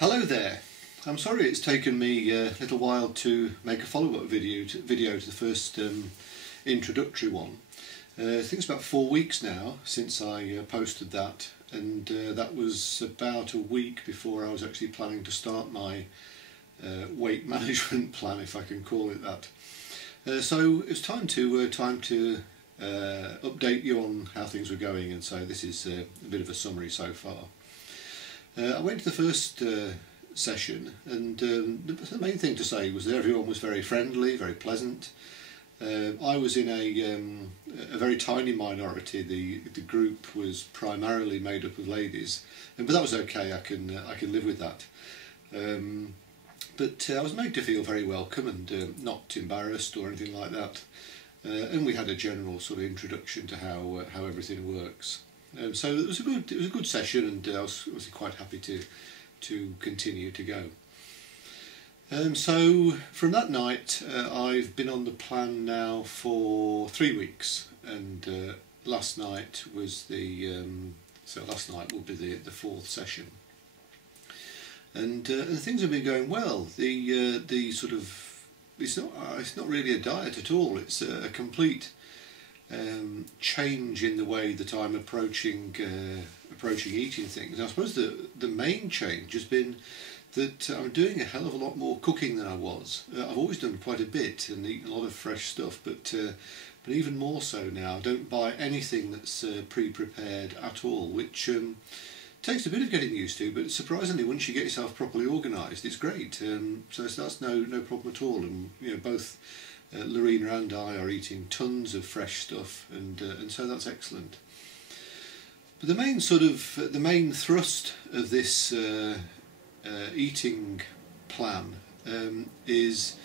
Hello there. I'm sorry it's taken me a little while to make a follow-up video to the first introductory one. I think it's about 4 weeks now since I posted that, and that was about a week before I was actually planning to start my weight management plan, if I can call it that. So it's time to update you on how things were going, and so this is a bit of a summary so far. I went to the first session, and the main thing to say was that everyone was very friendly, very pleasant. I was in a very tiny minority. The group was primarily made up of ladies, but that was okay. I can live with that. But I was made to feel very welcome and not embarrassed or anything like that. And we had a general sort of introduction to how everything works. So it was a good session, and I was quite happy to continue to go. So from that night, I've been on the plan now for 3 weeks, and last night was last night will be the fourth session, and things have been going well. The sort of it's not really a diet at all. It's a complete change in the way that I'm approaching eating things. And I suppose the main change has been that I'm doing a hell of a lot more cooking than I was. I've always done quite a bit and eaten a lot of fresh stuff, but even more so now. I don't buy anything that's pre-prepared at all, which takes a bit of getting used to, but surprisingly, once you get yourself properly organised, it's great. So that's no problem at all. And both Lorena and I are eating tons of fresh stuff, and so that's excellent. But the main thrust of this eating plan is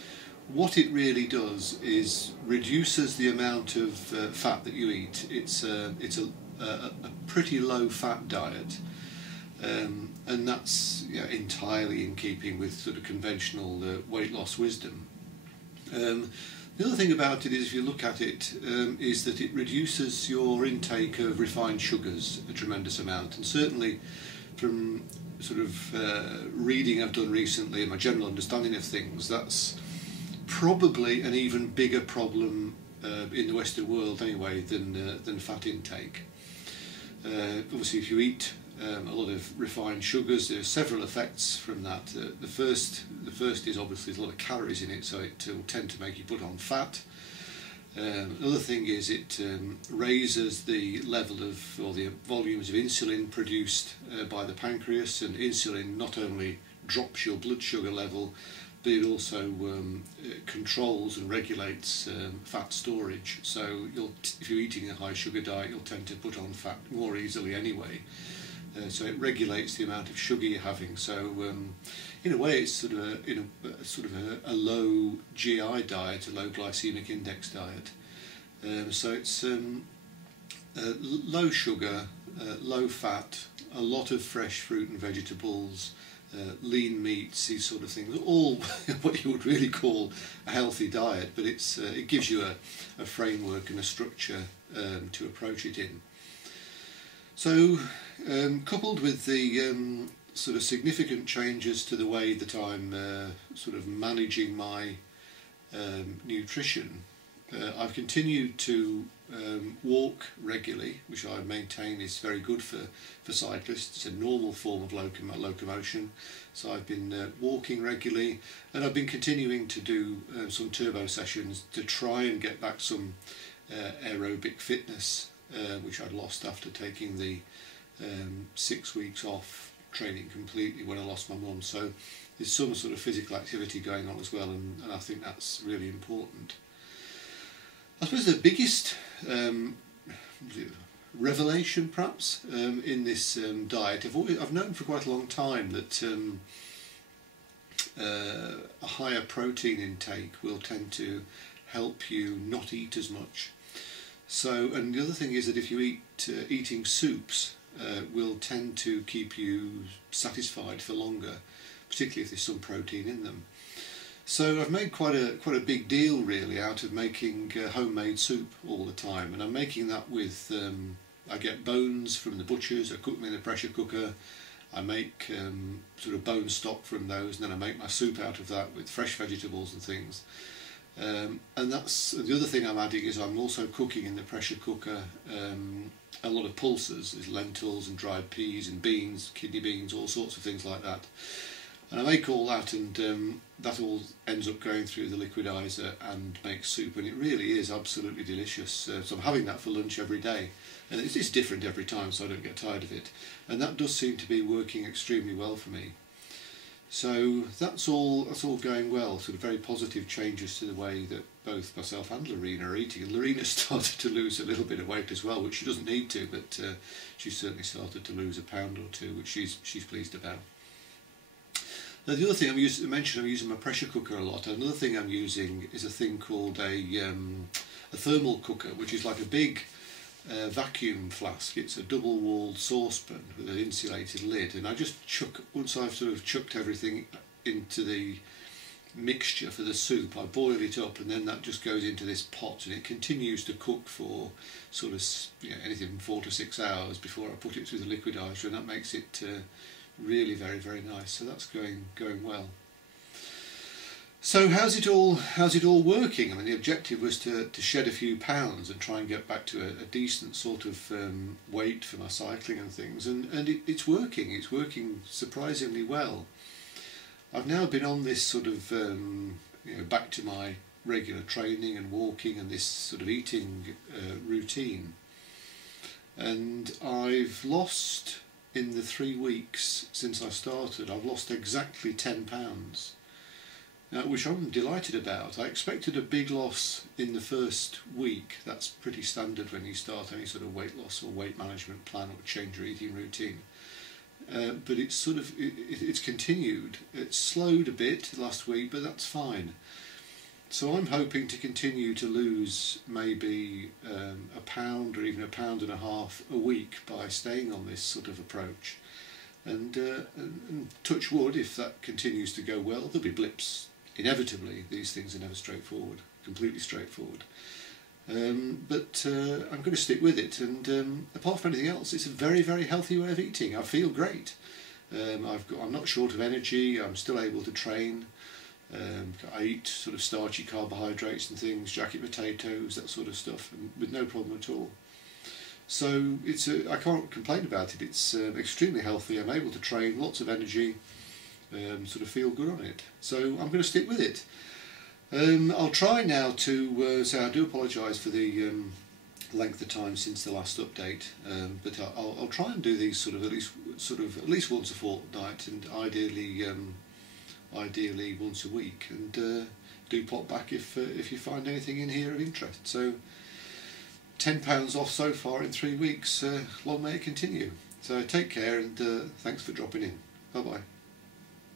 what it really does is reduces the amount of fat that you eat. It's a pretty low fat diet, and that's entirely in keeping with sort of conventional weight loss wisdom. The other thing about it is, if you look at it, is that it reduces your intake of refined sugars a tremendous amount, and certainly from sort of reading I've done recently and my general understanding of things, that's probably an even bigger problem in the Western world anyway than fat intake. Obviously, if you eat a lot of refined sugars, there are several effects from that. The first is obviously there's a lot of calories in it, so it will tend to make you put on fat. Another thing is it raises the level of, or the volumes of insulin produced by the pancreas, and insulin not only drops your blood sugar level, but it also controls and regulates fat storage. So if you're eating a high sugar diet, you'll tend to put on fat more easily anyway. So it regulates the amount of sugar you're having. So in a way, it's sort of a low GI diet, a low glycemic index diet. So it's low sugar, low fat, a lot of fresh fruit and vegetables, lean meats, these sort of things. All what you would really call a healthy diet, but it gives you a framework and a structure to approach it in. So, coupled with the sort of significant changes to the way that I'm sort of managing my nutrition, I've continued to walk regularly, which I maintain is very good for cyclists. It's a normal form of locomotion. So I've been walking regularly, and I've been continuing to do some turbo sessions to try and get back some aerobic fitness, which I'd lost after taking the 6 weeks off training completely when I lost my mum. So there's some sort of physical activity going on as well, and I think that's really important. I suppose the biggest revelation perhaps in this diet, I've known for quite a long time that a higher protein intake will tend to help you not eat as much. So, and the other thing is that if you eating soups will tend to keep you satisfied for longer, particularly if there's some protein in them. So I've made quite a big deal really out of making homemade soup all the time, and I'm making that with I get bones from the butchers, I cook them in a pressure cooker, I make sort of bone stock from those, and then I make my soup out of that with fresh vegetables and things. And that's the other thing I'm adding, is I'm also cooking in the pressure cooker a lot of pulses, lentils and dried peas and beans, kidney beans, all sorts of things like that. And I make all that, and that all ends up going through the liquidizer and makes soup, and it really is absolutely delicious. So I'm having that for lunch every day, and it's different every time, so I don't get tired of it. And that does seem to be working extremely well for me. So that's all going well. Sort of very positive changes to the way that both myself and Lorena are eating. And Lorena started to lose a little bit of weight as well, which she doesn't need to, but she's certainly started to lose a pound or two, which she's pleased about. Now, the other thing I mentioned, I'm using my pressure cooker a lot. Another thing I'm using is a thing called a thermal cooker, which is like a big vacuum flask. It's a double-walled saucepan with an insulated lid, and I just once I've sort of chucked everything into the mixture for the soup, I boil it up, and then that just goes into this pot, and it continues to cook for sort of anything from 4 to 6 hours before I put it through the liquidizer, and that makes it really very, very nice. So that's going well. So how's it all working? I mean, the objective was to shed a few pounds and try and get back to a decent sort of weight for my cycling and things, and it's working. It's working surprisingly well. I've now been on this sort of back to my regular training and walking and this sort of eating routine, and I've lost, in the 3 weeks since I started, I've lost exactly 10 pounds, which I'm delighted about. I expected a big loss in the first week. That's pretty standard when you start any sort of weight loss or weight management plan or change your eating routine. But it's sort of it's continued. It's slowed a bit last week, but that's fine. So I'm hoping to continue to lose maybe a pound or even £1.50 a week by staying on this sort of approach. And touch wood, if that continues to go well, there'll be blips. Inevitably, these things are never straightforward, completely straightforward. But I'm going to stick with it, and apart from anything else, it's a very, very healthy way of eating. I feel great. I'm not short of energy. I'm still able to train. I eat sort of starchy carbohydrates and things, jacket potatoes, that sort of stuff, and with no problem at all. So I can't complain about it. It's extremely healthy. I'm able to train, lots of energy, sort of feel good on it. So I'm going to stick with it. I'll try now to say I do apologise for the length of time since the last update, but I'll try and do these at least once a fortnight, and ideally once a week, and do pop back if you find anything in here of interest. So £10 off so far in 3 weeks. Long may it continue. So take care, and thanks for dropping in. Bye bye.